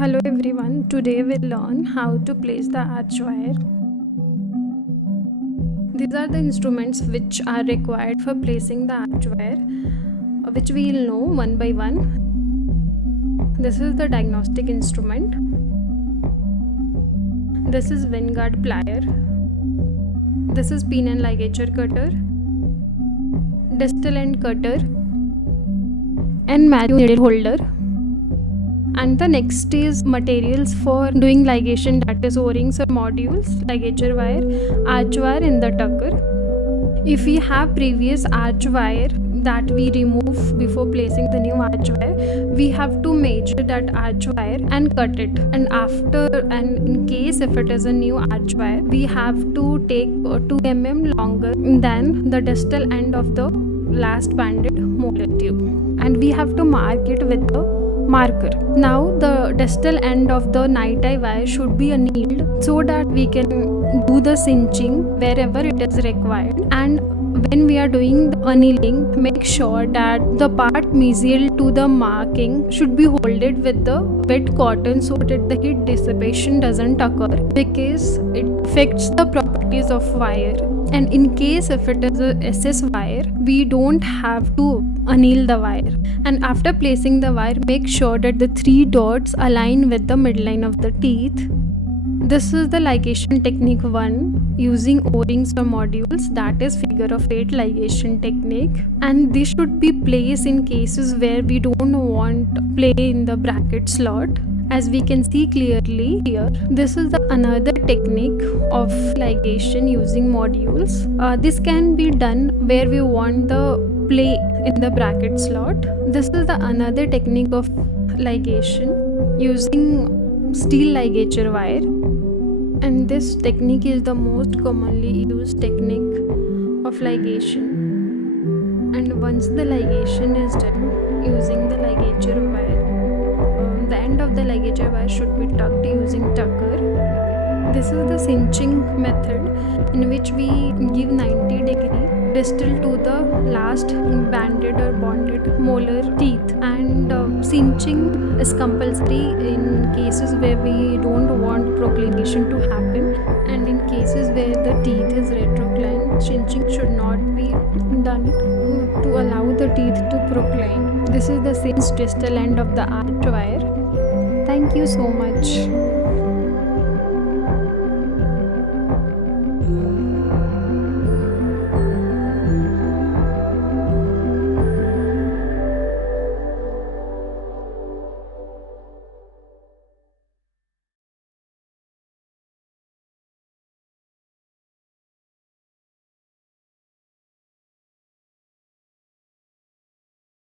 Hello everyone, today we'll learn how to place the ARCHWIRE. These are the instruments which are required for placing the ARCHWIRE, which we'll know one by one. This is the diagnostic instrument. This is Vanguard plier. This is pin and ligature cutter, distal end cutter, and matching needle holder. And the next is materials for doing ligation, that is O-rings or modules, ligature wire, ARCHWIRE and the tucker. If we have previous ARCHWIRE that we remove before placing the new ARCHWIRE, we have to measure that ARCHWIRE and cut it. And in case if it is a new ARCHWIRE, we have to take 2 mm longer than the distal end of the last banded molar tube, and we have to mark it with the marker. Now the distal end of the night eye wire should be annealed so that we can do the cinching wherever it is required. And when we are doing the annealing, make sure that the part mesial to the marking should be holded with the wet cotton so that the heat dissipation doesn't occur, because it affects the properties of wire. And in case if it is a SS wire, we don't have to anneal the wire. And after placing the wire, make sure that the 3 dots align with the midline of the teeth. This is the ligation technique 1 using O-rings or modules, that is figure of 8 ligation technique. And this should be placed in cases where we don't want play in the bracket slot, as we can see clearly here. This is another technique of ligation using modules. This can be done where we want the play in the bracket slot. This is another technique of ligation using steel ligature wire, and this technique is the most commonly used technique of ligation. And once the ligation is done using the ligature wire, the end of the ligature wire should be tucked using tucker. This is the cinching method in which we give 90-degree distal to the last banded or bonded molar teeth. And cinching is compulsory in cases where we don't want proclination to happen, and in cases where the teeth is retroclined, cinching should not be done to allow the teeth to procline. This is the cinched distal end of the ARCHWIRE. Thank you so much.